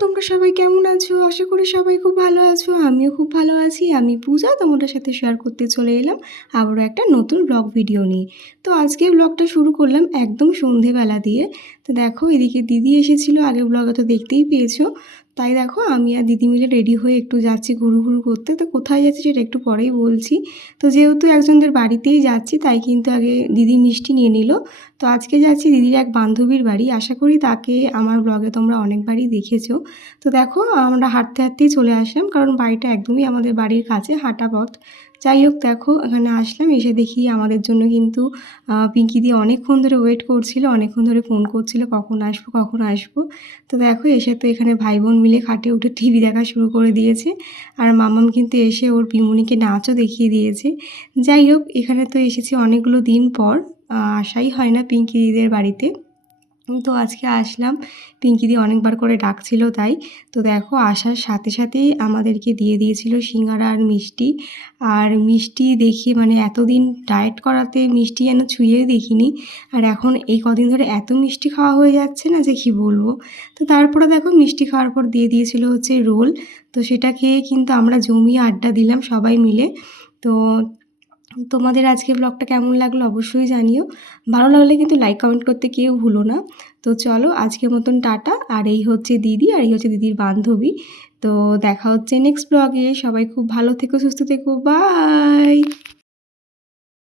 তোমরা সবাই কেমন আছো? আশা করি সবাই খুব ভালো আছো। আমিও খুব ভালো আছি। আমি পূজা তোমাদের সাথে শেয়ার করতে চলে এলাম আবারও একটা নতুন ব্লগ ভিডিও নিয়ে। তো আজকে ব্লগটা শুরু করলাম একদম সন্ধেবেলা দিয়ে। তো দেখো এদিকে দিদি এসেছিল, আগের ব্লগে তো দেখতেই পেয়েছো। তাই দেখো আমি আর দিদি মিলে রেডি হয়ে একটু যাচ্ছি ঘুরু করতে। তো কোথায় যাচ্ছি সেটা একটু পরেই বলছি। তো যেহেতু একজনদের বাড়িতেই যাচ্ছি তাই কিন্তু আগে দিদি মিষ্টি নিয়ে নিল। তো আজকে যাচ্ছি দিদির এক বান্ধবীর বাড়ি। আশা করি তাকে আমার ব্লগে তোমরা অনেকবারই দেখেছো। তো দেখো আমরা হাঁটতে হাঁটতেই চলে আসলাম, কারণ বাড়িটা একদমই আমাদের বাড়ির কাছে, হাঁটা পথ। যাই হোক দেখো এখানে আসলাম, এসে দেখি আমাদের জন্য কিন্তু পিঙ্কি দি অনেকক্ষণ ধরে ওয়েট করছিল, অনেকক্ষণ ধরে ফোন করছিল কখন আসবো কখন আসবো। তো দেখো এসে তো এখানে ভাই বোন মিলে খাটে উঠে টিভি দেখা শুরু করে দিয়েছে। আর মামাম কিন্তু এসে ওর পিমুনিকে নাচও দেখিয়ে দিয়েছে। যাই হোক এখানে তো এসেছি অনেকগুলো দিন পর, আসাই হয় না পিঙ্কি দিদের বাড়িতে। তো আজকে আসলাম, পিঙ্কিদি অনেকবার করে ডাকছিল তাই। তো দেখো আসার সাথে সাথেই আমাদেরকে দিয়ে দিয়েছিল সিঙ্গারা আর মিষ্টি। আর মিষ্টি দেখি মানে এতদিন ডায়েট করাতে মিষ্টি যেন ছুঁয়েও দেখিনি। আর এখন এই কদিন ধরে এত মিষ্টি খাওয়া হয়ে যাচ্ছে না যে কী বলবো। তো তারপরে দেখো মিষ্টি খাওয়ার পর দিয়ে দিয়েছিল হচ্ছে রোল। তো সেটা খেয়ে কিন্তু আমরা জমিয়ে আড্ডা দিলাম সবাই মিলে। তো তোমাদের আজকে ব্লগটা কেমন লাগলো অবশ্যই জানিও। ভালো লাগলে কিন্তু লাইক কমেন্ট করতে কেউ ভুলো না। তো চলো আজকের মতন টাটা। আর এই হচ্ছে দিদি, আর এই হচ্ছে দিদির বান্ধবী। তো দেখা হচ্ছে নেক্সট ব্লগে। সবাই খুব ভালো থেকো, সুস্থ থেকো, বাই।